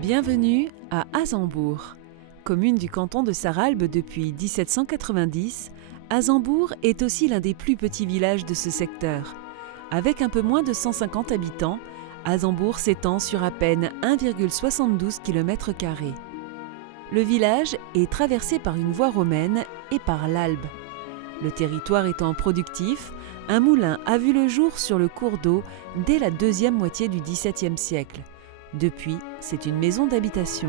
Bienvenue à Azembourg. Commune du canton de Sarralbe depuis 1790, Azembourg est aussi l'un des plus petits villages de ce secteur. Avec un peu moins de 150 habitants, Azembourg s'étend sur à peine 1,72 km². Le village est traversé par une voie romaine et par l'Albe. Le territoire étant productif, un moulin a vu le jour sur le cours d'eau dès la deuxième moitié du XVIIe siècle. Depuis, c'est une maison d'habitation.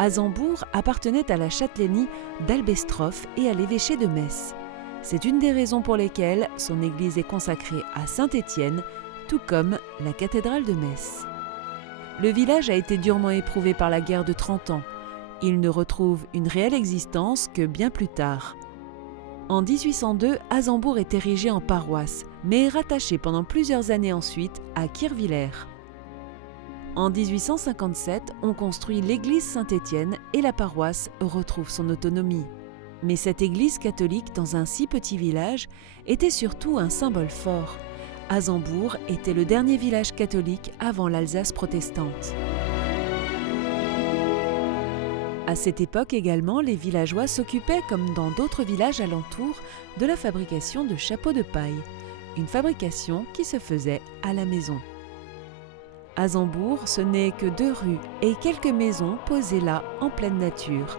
Azembourg appartenait à la châtellenie d'Albestroff et à l'évêché de Metz. C'est une des raisons pour lesquelles son église est consacrée à Saint-Étienne, tout comme la cathédrale de Metz. Le village a été durement éprouvé par la guerre de 30 ans. Il ne retrouve une réelle existence que bien plus tard. En 1802, Azembourg est érigé en paroisse, mais est rattaché pendant plusieurs années ensuite à Kirvillers. En 1857, on construit l'église Saint-Étienne et la paroisse retrouve son autonomie. Mais cette église catholique dans un si petit village était surtout un symbole fort. Azembourg était le dernier village catholique avant l'Alsace protestante. À cette époque également, les villageois s'occupaient, comme dans d'autres villages alentours, de la fabrication de chapeaux de paille, une fabrication qui se faisait à la maison. Azembourg, ce n'est que 2 rues et quelques maisons posées là en pleine nature.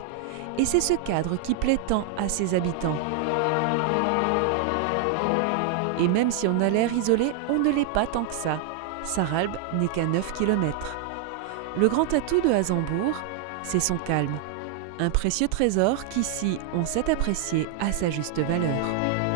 Et c'est ce cadre qui plaît tant à ses habitants. Et même si on a l'air isolé, on ne l'est pas tant que ça. Sarralbe n'est qu'à 9 km. Le grand atout de Azembourg, c'est son calme. Un précieux trésor qu'ici on sait apprécier à sa juste valeur.